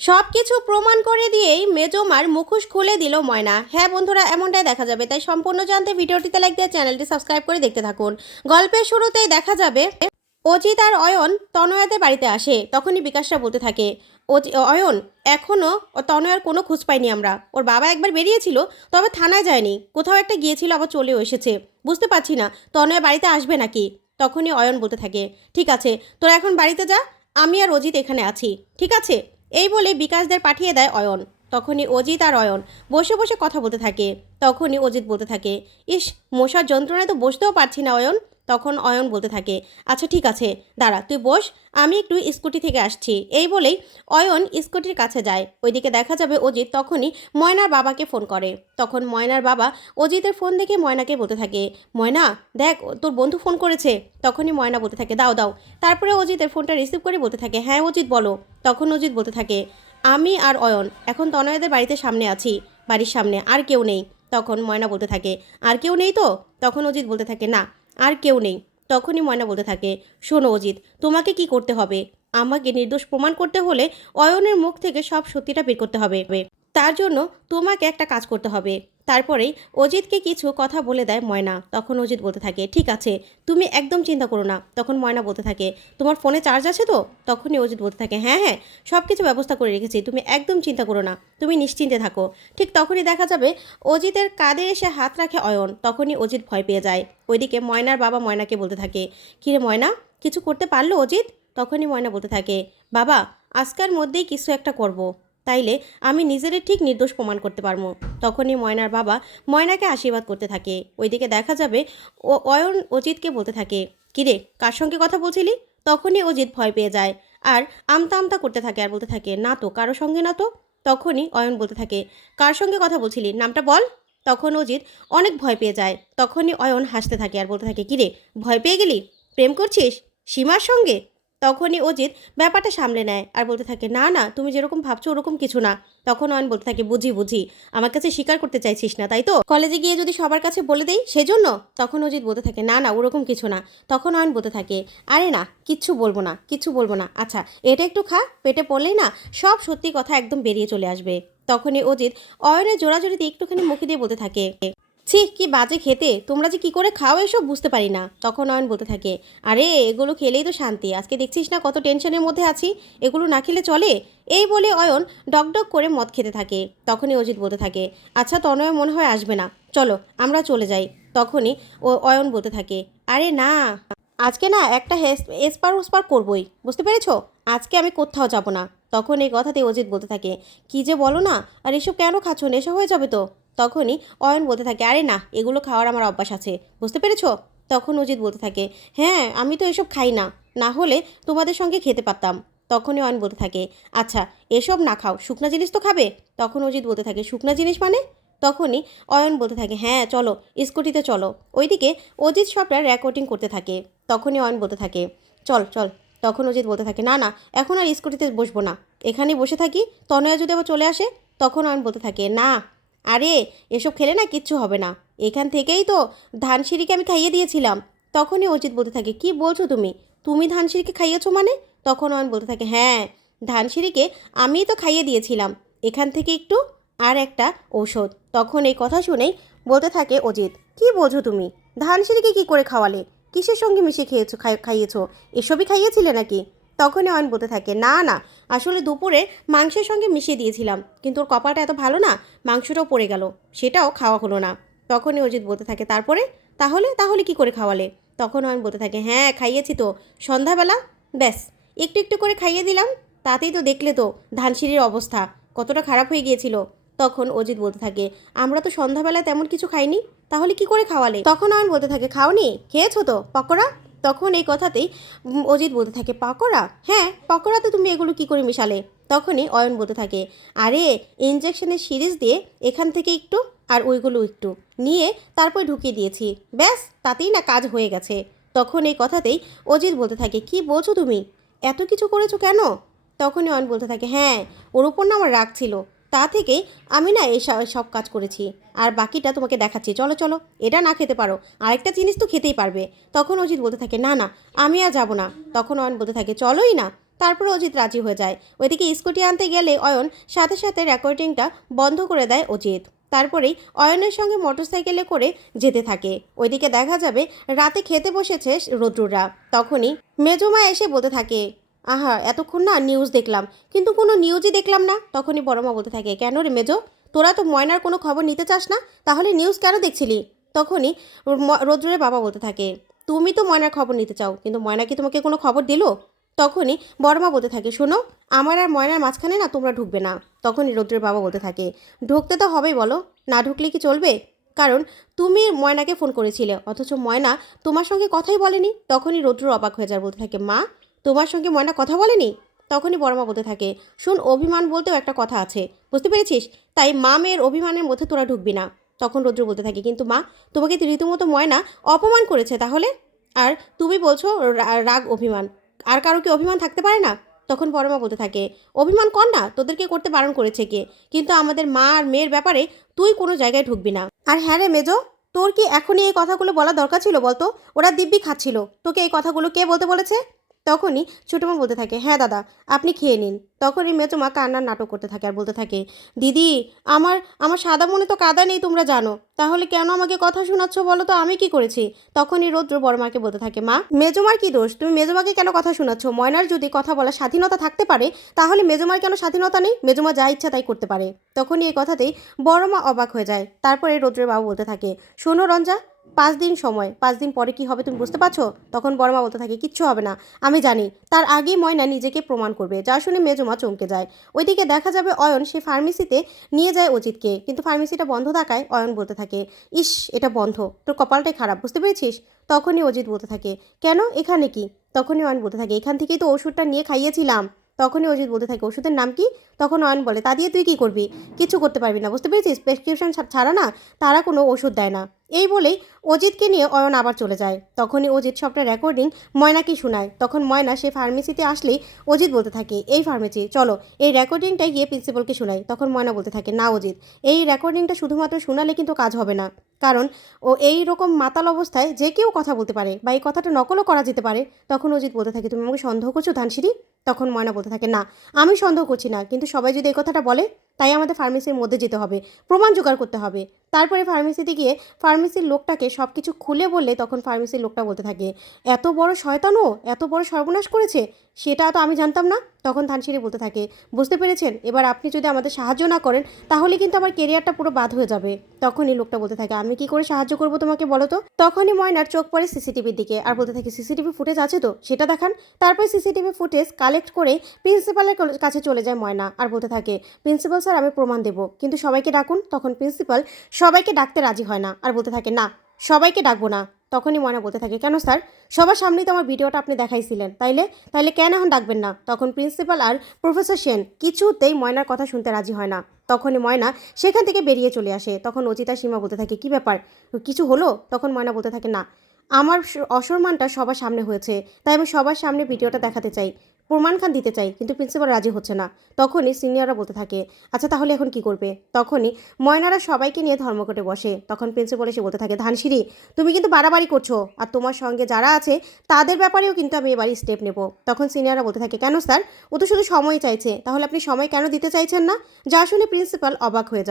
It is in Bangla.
সব কিছু প্রমাণ করে দিয়েই মেজমার মুখোশ খুলে দিল ময়না। হ্যাঁ বন্ধুরা, এমনটাই দেখা যাবে। তাই সম্পূর্ণ জানতে ভিডিওটিতে লাইক দিয়ে চ্যানেলটি সাবস্ক্রাইব করে দেখতে থাকুন। গল্পের শুরুতেই দেখা যাবে, অজিত আর অয়ন তনয়াদের বাড়িতে আসে। তখনই বিকাশরা বলতে থাকে অয়ন এখনও তনয়ার কোনো খোঁজ পাইনি আমরা। ওর বাবা একবার বেরিয়েছিল, তবে থানায় যায়নি। কোথাও একটা গিয়েছিল, আবার চলেও এসেছে। বুঝতে পারছি না, তনয়া বাড়িতে আসবে নাকি? তখনই অয়ন বলতে থাকে, ঠিক আছে, তোরা এখন বাড়িতে যা, আমি আর অজিত এখানে আছি। ঠিক আছে? এই বলে বিকাশদের পাঠিয়ে দেয় অয়ন। তখনই অজিত আর অয়ন বসে বসে কথা বলতে থাকে। তখনই অজিত বলতে থাকে, ইস, মশার যন্ত্রণায় তো বসতেও পারছি না অয়ন। তখন অয়ন বলতে থাকে আচ্ছা ঠিক আছে, দাঁড়া, তুই বস, আমি একটু স্কুটি থেকে আসছি। এই বলেই অয়ন স্কুটির কাছে যায়। ওইদিকে দেখা যাবে অজিত তখনই ময়নার বাবাকে ফোন করে। তখন ময়নার বাবা অজিতের ফোন দেখে ময়নাকে বলতে থাকে, ময়না, দেখ, তোর বন্ধু ফোন করেছে। তখনই ময়না বলতে থাকে, দাও দাও। তারপরে অজিতের ফোনটা রিসিভ করে বলতে থাকে হ্যাঁ অজিত, বলো। তখন অজিত বলতে থাকে, আমি আর অয়ন এখন তনয়দের বাড়িতে সামনে আছি, বাড়ির সামনে আর কেউ নেই। তখন ময়না বলতে থাকে, আর কেউ নেই তো? তখন অজিত বলতে থাকে, না। আর কেউ নেই। তখনই ময়না বলতে থাকে, শোনো অজিত, তোমাকে কি করতে হবে? আমাকে নির্দোষ প্রমাণ করতে হলে অয়নের মুখ থেকে সব সত্যিটা বের করতে হবে। তার জন্য তোমাকে একটা কাজ করতে হবে। তারপরেই অজিতকে কিছু কথা বলে দেয় ময়না। তখন অজিত বলতে থাকে, ঠিক আছে, তুমি একদম চিন্তা করো না। তখন ময়না বলতে থাকে, তোমার ফোনে চার্জ আছে তো? তখনই অজিত বলতে থাকে হ্যাঁ হ্যাঁ সব কিছু ব্যবস্থা করে রেখেছি, তুমি একদম চিন্তা করো না, তুমি নিশ্চিন্তে থাকো। ঠিক তখনই দেখা যাবে অজিতের কাঁধে এসে হাত রাখে অয়ন, তখনই অজিত ভয় পেয়ে যায়। ওইদিকে ময়নার বাবা ময়নাকে বলতে থাকে, কিরে ময়না, কিছু করতে পারল অজিত? তখনই ময়না বলতে থাকে, বাবা, আজকের মধ্যেই কিছু একটা করব। তাইলে আমি নিজেরই ঠিক নির্দোষ প্রমাণ করতে পারব। তখনই ময়নার বাবা ময়নাকে আশীর্বাদ করতে থাকে। ওইদিকে দেখা যাবে ও অয়ন অজিতকে বলতে থাকে, কিরে, কার সঙ্গে কথা বলছিলি? তখনই অজিত ভয় পেয়ে যায়। আর আমতা আমতা করতে থাকে আর বলতে থাকে, না তো, কারও সঙ্গে না তো? তখনই অয়ন বলতে থাকে, কার সঙ্গে কথা বলছিলি? নামটা বল। তখন অজিত অনেক ভয় পেয়ে যায়। তখনই অয়ন হাসতে থাকে আর বলতে থাকে, কিরে, ভয় পেয়ে গেলি? প্রেম করছিস? সীমার সঙ্গে? তখনই অজিত ব্যাপারটা সামলে নেয় আর বলতে থাকে, না না, তুমি যেরকম ভাবছ ওরকম কিছু না। তখন অয়ন বলতে থাকে, বুঝি বুঝি, আমার কাছে স্বীকার করতে চাইছিস না, তাই তো? কলেজে গিয়ে যদি সবার কাছে বলে দেই সেজন্য? তখন অজিত বলতে থাকে, না না, ওরকম কিছু না। তখন অয়ন বলতে থাকে, আরে না, কিচ্ছু বলব না, কিচ্ছু বলব না। আচ্ছা এটা একটু খা, পেটে পড়লেই না সব সত্যি কথা একদম বেরিয়ে চলে আসবে। তখনই অজিত অয়নের জোড়াজোড়িতে একটুখানি মুখে দিয়ে বলতে থাকে ছি, কি বাজে খেতে? তোমরা যে কি করে খাও এসব বুঝতে পারি না। তখন অয়ন বলতে থাকে, আরে, এগুলো খেলেই তো শান্তি। আজকে দেখছিস না কত টেনশনের মধ্যে আছি? এগুলো না খেলে চলে? এই বলে অয়ন ডকডক করে মদ খেতে থাকে। তখনই অজিত বলতে থাকে আচ্ছা তনয় মনে হয় আসবে না। চলো, আমরা চলে যাই। তখনই ও, অয়ন বলতে থাকে, আরে না, আজকে না একটা এসপার ওসপার করবই। বুঝতে পেরেছ? আজকে আমি কোথাও যাব না। তখন এই কথাতে অজিত বলতে থাকে, কি যে বলো না? আর এসব কেন খাচ্ছ? নেশা হয়ে যাবে তো? তখনই অয়ন বলতে থাকে, আরে না, এগুলো খাওয়ার আমার অভ্যাস আছে। বুঝতে পেরেছ? তখন অজিত বলতে থাকে হ্যাঁ আমি তো এসব খাই না না হলে তোমাদের সঙ্গে খেতে পারতাম। তখনই অয়ন বলতে থাকে আচ্ছা এসব না খাও, শুকনা জিনিস তো খাবে? তখন অজিত বলতে থাকে, শুকনা জিনিস মানে? তখনই অয়ন বলতে থাকে হ্যাঁ চলো, স্কুটিতে চলো। ওইদিকে অজিত সবটা রেকর্ডিং করতে থাকে, তখনই অয়ন বলতে থাকে, চল চল। তখন অজিত বলতে থাকে, না না, এখন আর স্কুটিতে বসবো না, এখানেই বসে থাকি, তনয়া যদি আবার চলে আসে? তখন অয়ন বলতে থাকে, না আরে, এসব খেলে না কিচ্ছু হবে না। এখান থেকেই তো ধানসিঁড়িকে আমি খাইয়ে দিয়েছিলাম। তখনই অজিত বলতে থাকে, কি বলছো তুমি? তুমি ধানসিঁড়িকে খাইয়েছো মানে? তখন অয়ন বলতে থাকে হ্যাঁ ধানসিঁড়িকে আমিই তো খাইয়ে দিয়েছিলাম। এখান থেকে একটু আর একটা ঔষধ। তখন এই কথা শুনেই বলতে থাকে অজিত, কি বোঝো তুমি? ধানসিঁড়িকে কি করে খাওয়ালে? কিসের সঙ্গে মিশিয়ে খেয়েছো, খাই- খাইয়েছো? এসবই খাইয়েছিলে নাকি? তখনই অয়ন বলতে থাকে, না না, আসলে দুপুরে মাংসের সঙ্গে মিশিয়ে দিয়েছিলাম, কিন্তু ওর কপালটা এত ভালো না, মাংসটাও পড়ে গেল, সেটাও খাওয়া হলো না। তখনই অজিত বলতে থাকে, তারপরে? তাহলে তাহলে কি করে খাওয়ালে? তখন অয়ন বলতে থাকে হ্যাঁ খাইয়েছি তো, সন্ধ্যাবেলা, ব্যাস, একটু একটু করে খাইয়ে দিলাম, তাতেই তো দেখলে তো, ধানসিঁড়ির অবস্থা, কতটা খারাপ হয়ে গিয়েছিল। তখন অজিত বলতে থাকে, আমরা তো সন্ধ্যাবেলায় তেমন কিছু খাইনি, তাহলে কি করে খাওয়ালে? তখন অয়ন বলতে থাকে, খাওনি, খেয়েছো তো, পকোড়া? তখন এই কথাতেই অজিত বলতে থাকে, পকোড়া? হ্যাঁ পকোড়াতে তুমি এগুলো কি করে মিশালে? তখনই অয়ন বলতে থাকে, আরে ইঞ্জেকশনের সিরিজ দিয়ে এখান থেকে একটু আর ওইগুলো একটু নিয়ে তারপর ঢুকিয়ে দিয়েছি। ব্যাস, তাতেই না কাজ হয়ে গেছে। তখন এই কথাতেই অজিত বলতে থাকে, কি বলছো তুমি? এত কিছু করেছ কেন? তখনই অয়ন বলতে থাকে হ্যাঁ ওর উপর না আমার রাগ ছিল। তা থেকেই আমি না এই সব- কাজ করেছি। আর বাকিটা তোমাকে দেখাচ্ছি। চলো চলো, এটা না খেতে পারো। আরেকটা জিনিস তো খেতেই পারবে। তখন অজিত বলতে থাকে, না না, আমি আর যাব না। তখন অয়ন বলতে থাকে, চলোই না। তারপর অজিত রাজি হয়ে যায়। ওইদিকে স্কুটি আনতে গেলে অয়ন সাথে সাথে রেকর্ডিংটা বন্ধ করে দেয় অজিত। তারপরেই অয়নের সঙ্গে মোটরসাইকেলে করে যেতে থাকে। ওইদিকে দেখা যাবে, রাতে খেতে বসেছে রৌদ্ররা। তখনই মেজমা এসে বলতে থাকে আহা, এতক্ষণ না নিউজ দেখলাম। কিন্তু কোনো নিউজই দেখলাম না। তখনই বড়মা বলতে থাকে, কেন রে মেজো? তোরা তো ময়নার কোনো খবর নিতে চাস না? তাহলে নিউজ কেন দেখছিলি? তখনই রৌদ্রের বাবা বলতে থাকে, তুমি তো ময়নার খবর নিতে চাও, কিন্তু ময়না কি তোমাকে কোনো খবর দিল? তখনই বড়মা বলতে থাকে, শোনো, আমার আর ময়নার মাঝখানে না তোমরা ঢুকবে না। তখনই রৌদ্রের বাবা বলতে থাকে, ঢুকতে তো হবেই বলো, না ঢুকলে কি চলবে? কারণ তুমি ময়নাকে ফোন করেছিলে, অথচ ময়না তোমার সঙ্গে কথাই বলেনি। তখনই রৌদ্র অবাক হয়ে যায়, বলতে থাকে, মা তোমার সঙ্গে ময়না কথা বলেনি? তখনই বড়মা বলতে থাকে, শুন, অভিমান বলতেও একটা কথা আছে। বুঝতে পেরেছিস? তাই মা মেয়ের অভিমানের মধ্যে তোরা ঢুকবি না। তখন রৌদ্র বলতে থাকে, কিন্তু মা, তোমাকে রীতিমতো ময়না অপমান করেছে তাহলে? আর তুমি বলছো রাগ অভিমান। আর কারও কি অভিমান থাকতে পারে না? তখন বড়মা বলতে থাকে, অভিমান কর না, তোদেরকে করতে বারণ করেছে কে? কিন্তু আমাদের মা আর মেয়ের ব্যাপারে তুই কোনো জায়গায় ঢুকবি না। আর হ্যাঁ রে মেজো, তোর কি এখনই এই কথাগুলো বলা দরকার ছিল বলতো? ওরা দিব্যি খাচ্ছিল। তোকে এই কথাগুলো কে বলতে বলেছে? তখনই ছোটোমা বলতে থাকে হ্যাঁ দাদা, আপনি খেয়ে নিন। তখনই মেজমা কান্নার নাটক করতে থাকে আর বলতে থাকে, দিদি, আমার আমার সাদা মনে তো কাদা নেই, তোমরা জানো। তাহলে কেন আমাকে কথা শোনাচ্ছ বলো তো, আমি কি করেছি? তখনই রৌদ্র বড়মাকে বলতে থাকে, মা মেজমার কি দোষ? তুমি মেজমাকে কেন কথা শোনাচ্ছ? ময়নার যদি কথা বলার স্বাধীনতা থাকতে পারে, তাহলে মেজমার কেন স্বাধীনতা নেই? মেজমা যা ইচ্ছা তাই করতে পারে। তখনই এই কথাতেই বড়মা অবাক হয়ে যায়। তারপরে রৌদ্রের বাবু বলতে থাকে, শোনো রঞ্জা পাঁচ দিন সময়, পাঁচ দিন পরে কি হবে তুমি বুঝতে পারছ? তখন বড়মা বলতে থাকে, কিচ্ছু হবে না। আমি জানি, তার আগেই ময়না নিজেকে প্রমাণ করবে। যা শুনে মেজমা চমকে যায়। ওইদিকে দেখা যাবে অয়ন, সে ফার্মেসিতে নিয়ে যায় অজিতকে। কিন্তু ফার্মেসিটা বন্ধ থাকায় অয়ন বলতে থাকে, ইস, এটা বন্ধ। তোর কপালটাই খারাপ, বুঝতে পেরেছিস? তখনই অজিত বলতে থাকে, কেন? এখানে কি? তখনই অয়ন বলতে থাকে, এখান থেকেই তো ওষুধটা নিয়ে খাইয়েছিলাম। তখনই অজিত বলতে থাকে, ওষুধের নাম কি? তখন অয়ন বলে, তা দিয়ে তুই কি করবি? কিছু করতে পারবি না, বুঝতে পেরেছিস? প্রেসক্রিপশন ছাড়া না, তারা কোনো ওষুধ দেয় না। এই বলেই অজিতকে নিয়ে অয়ন আবার চলে যায়। তখনই অজিত সবটা রেকর্ডিং ময়নাকে শোনায়। তখন ময়না সে ফার্মেসিতে আসলেই অজিত বলতে থাকে, এই ফার্মেসি চলো, এই রেকর্ডিংটাই গিয়ে প্রিন্সিপালকে শোনাই। তখন ময়না বলতে থাকে, না অজিত, এই রেকর্ডিংটা শুধুমাত্র শোনালে কিন্তু কাজ হবে না। কারণ ও এই রকম মাতাল অবস্থায় যে কেউ কথা বলতে পারে বা এই কথাটা নকলও করা যেতে পারে। তখন অজিত বলতে থাকে, তুমি আমাকে সন্দেহ করছ ধানসিরি তখন ময়না বলতে থাকে, না, আমি সন্দেহ করছি না, কিন্তু সবাই যদি এই কথাটা বলে, তাই আমাদের ফার্মেসির মধ্যে যেতে হবে। প্রমাণ জোগাড় করতে হবে। তারপরে ফার্মেসিতে গিয়ে ফার্মেসির লোকটাকে সব কিছু খুলে বললে তখন ফার্মেসির লোকটা বলতে থাকে, এত বড় শয়তানও এত বড় সর্বনাশ করেছে? সেটা তো আমি জানতাম না। তখন ধানসিঁড়ি বলতে থাকে, বুঝতে পেরেছেন, এবার আপনি যদি আমাদের সাহায্য না করেন, তাহলে কিন্তু আমার কেরিয়ারটা পুরো বাদ হয়ে যাবে। তখনই লোকটা বলতে থাকে, আমি কি করে সাহায্য করব তোমাকে বলো তো? তখনই ময়নার চোখ পড়ে সিসিটিভির দিকে আর বলতে থাকে সিসিটিভি ফুটেজ আছে তো, সেটা দেখান। তারপরে সিসিটিভি ফুটেজ কালেক্ট করে প্রিন্সিপালের কাছে চলে যায় ময়না আর বলতে থাকে প্রিন্সিপাল স্যার আমি প্রমাণ দেবো। কিন্তু সবাইকে ডাকুন, তখন প্রিন্সিপাল সবাইকে ডাকতে রাজি হয় না আর বলতে থাকে, না, সবাইকে ডাকবো না। তখনই ময়না বলতে থাকে, কেন স্যার? সবার সামনেই তো আমার ভিডিওটা আপনি দেখাইছিলেন, তাইলে? তাইলে কেন এখন ডাকবেন না? তখন প্রিন্সিপাল আর প্রফেসর সেন কিছুতেই ময়নার কথা শুনতে রাজি হয় না। তখনই ময়না সেখান থেকে বেরিয়ে চলে আসে। তখন অচিতা সীমা বলতে থাকে, কি ব্যাপার? কিছু হলো? তখন ময়না বলতে থাকে, না, আমার অসম্মানটা সবার সামনে হয়েছে, তাই আমি সবার সামনে ভিডিওটা দেখাতে চাই। প্রমাণ খান দিতে চাই, কিন্তু প্রিন্সিপাল রাজি হচ্ছে না। তখনই সিনিয়ররা বলতে থাকে আচ্ছা তাহলে এখন কি করবে? তখনই ময়নারা সবাইকে নিয়ে ধর্মঘটে বসে। তখন প্রিন্সিপাল এসে বলতে থাকে, ধানসিঁড়ি, তুমি কিন্তু বাড়াবাড়ি করছ, আর তোমার সঙ্গে যারা আছে, তাদের ব্যাপারেও কিন্তু আমি এবারই স্টেপ নেব। তখন সিনিয়ররা বলতে থাকে, কেন স্যার ও তো শুধু সময় চাইছে, তাহলে আপনি সময় কেন দিতে চাইছেন না? যা শুনে প্রিন্সিপাল অবাক হয়ে যায়।